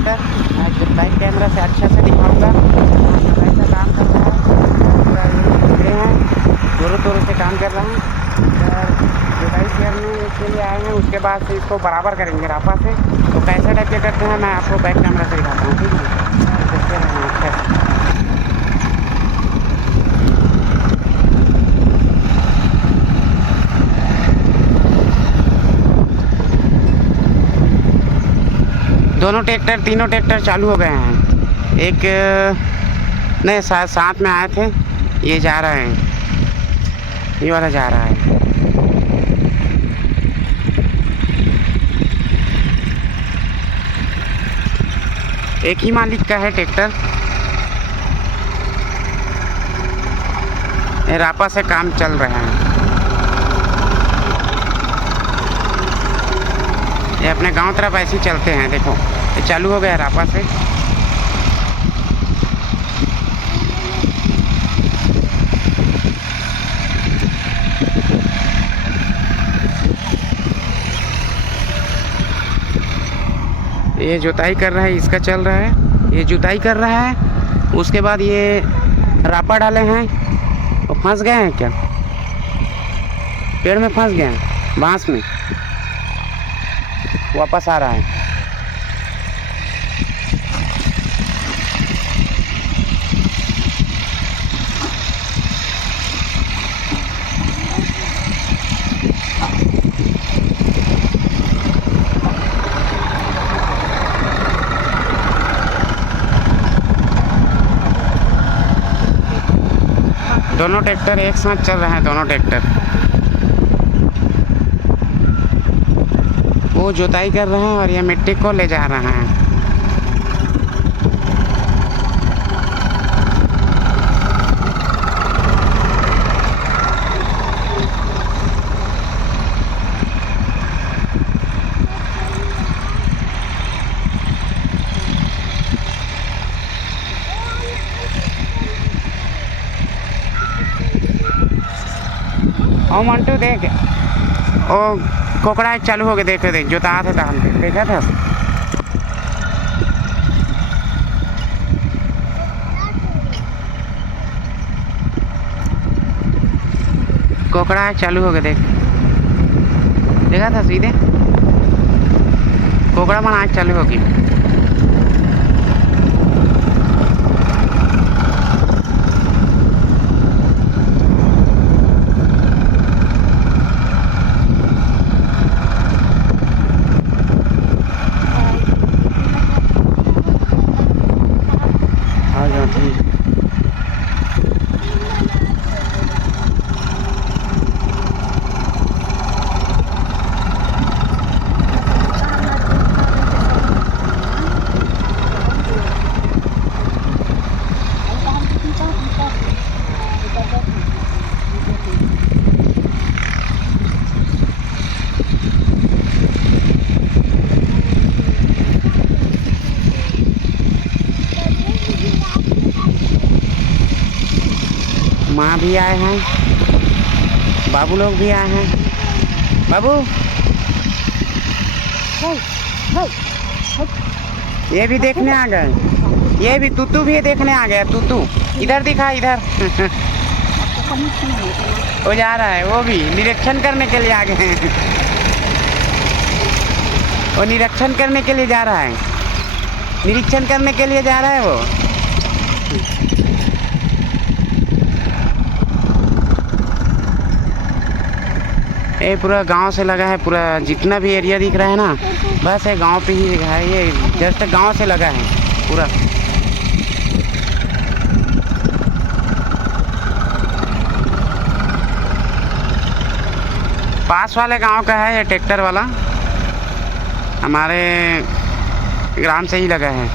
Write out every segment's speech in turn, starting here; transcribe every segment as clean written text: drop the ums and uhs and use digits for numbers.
Tractor. मैं back camera से अच्छा से दिखाऊंगा कैसा काम कर रहा है। पूरा खड़े हैं, जोरों तोरों से काम कर रहे हैं। जुताई करने के लिए आए हैं, उसके बाद से इसको बराबर करेंगे रापा से। तो कैसे टाइप के करते हैं मैं आपको बैक कैमरा से दिखाता हूँ, ठीक है। देखते रहें अच्छा से। दोनों ट्रैक्टर, तीनों ट्रैक्टर चालू हो गए हैं। एक नहीं, साथ में आए थे, ये जा रहा है, ये वाला जा रहा है। एक ही मालिक का है ट्रैक्टर। रापा से काम चल रहा है। ये अपने गांव तरफ ऐसे ही चलते हैं। देखो ये चालू हो गया रापा से। ये जुताई कर रहा है, इसका चल रहा है, ये जुताई कर रहा है। उसके बाद ये रापा डाले हैं। वो फंस गए हैं क्या, पेड़ में फंस गए हैं, बांस में। वापस आ रहा है। दोनों ट्रैक्टर एक साथ चल रहे हैं, दोनों ट्रैक्टर। वो जुताई कर रहे हैं और ये मिट्टी को ले जा रहा है। ओ मंटू देख, ओ कोकड़ा चालू हो गए। देखे देख जोता थे धान पे, देखा था। कोकड़ा चालू हो गए, देख, देखा था सीधे। कोकड़ा मन आज चालू होगी। माँ भी आए हैं, बाबू लोग भी आए हैं। बाबू ये भी देखने आ गए, ये भी तूतू भी देखने आ गया। तूतू इधर दिखा, इधर वो जा रहा है, वो भी निरीक्षण करने के लिए आ गए हैं। वो निरीक्षण करने के लिए जा रहा है, निरीक्षण करने के लिए जा रहा है वो। ये पूरा गांव से लगा है, पूरा जितना भी एरिया दिख रहा है ना, बस ये गांव पे ही है। ये जस्ट गांव से लगा है पूरा। पास वाले गांव का है ये ट्रैक्टर वाला, हमारे ग्राम से ही लगा है।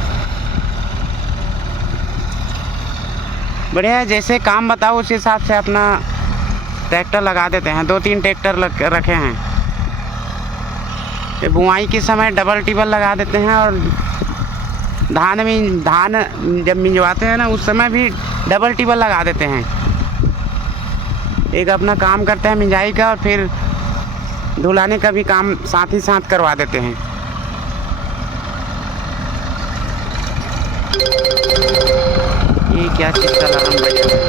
बढ़िया है, जैसे काम बताओ उस हिसाब से अपना ट्रैक्टर लगा देते हैं। 2-3 ट्रैक्टर रखे हैं। ये बुआई के समय डबल टिबल लगा देते हैं, और धान जब मिंजवाते हैं ना, उस समय भी डबल टिबल लगा देते हैं। एक अपना काम करते हैं मिंजाई का, और फिर धुलाने का भी काम साथ ही साथ करवा देते हैं। ये क्या चीज़ का अलार्म बज रहा है?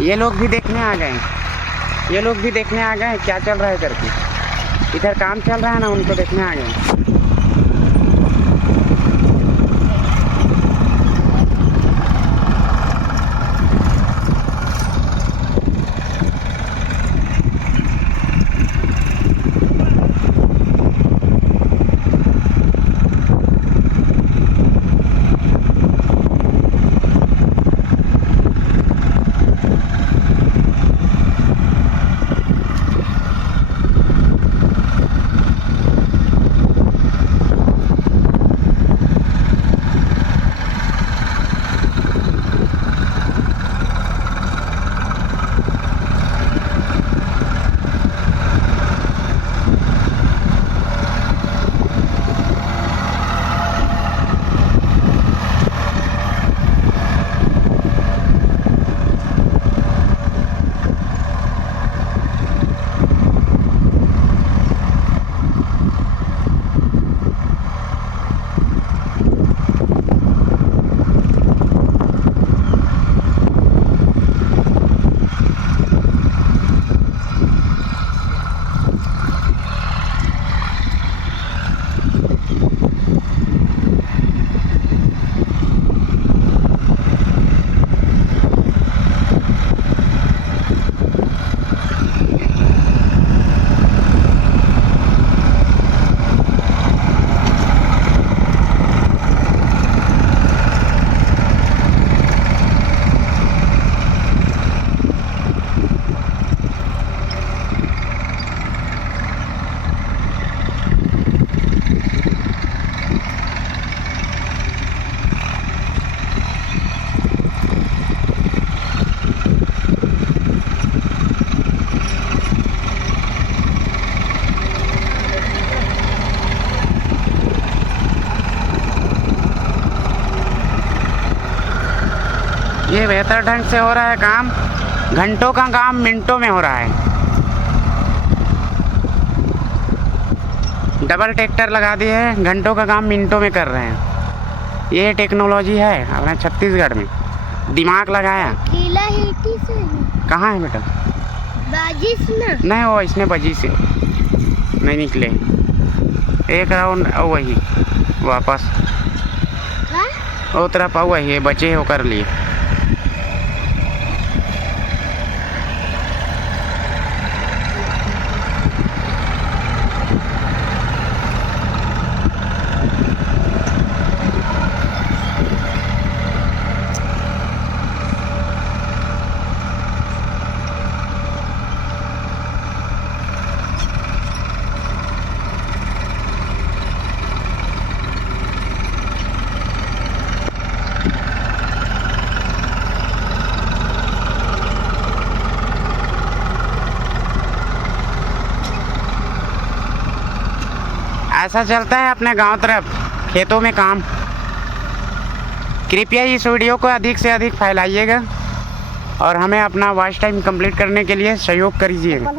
ये लोग भी देखने आ गए हैं, ये लोग भी देखने आ गए हैं क्या चल रहा है करके। इधर काम चल रहा है ना, उनको देखने आ गए हैं। ये बेहतर ढंग से हो रहा है काम, घंटों का काम मिनटों में हो रहा है। डबल ट्रैक्टर लगा दिए हैं, घंटों का काम मिनटों में कर रहे हैं। ये टेक्नोलॉजी है अपने छत्तीसगढ़ में, दिमाग लगाया। कहाँ है बेटा? बाजिश ना? नहीं, वो इसने बजी से नहीं निकले, एक राउंड वही वापस वो तरफ वही बचे हो कर लिए। ऐसा चलता है अपने गांव तरफ खेतों में काम। कृपया इस वीडियो को अधिक से अधिक फैलाइएगा और हमें अपना वॉच टाइम कंप्लीट करने के लिए सहयोग करिएगा।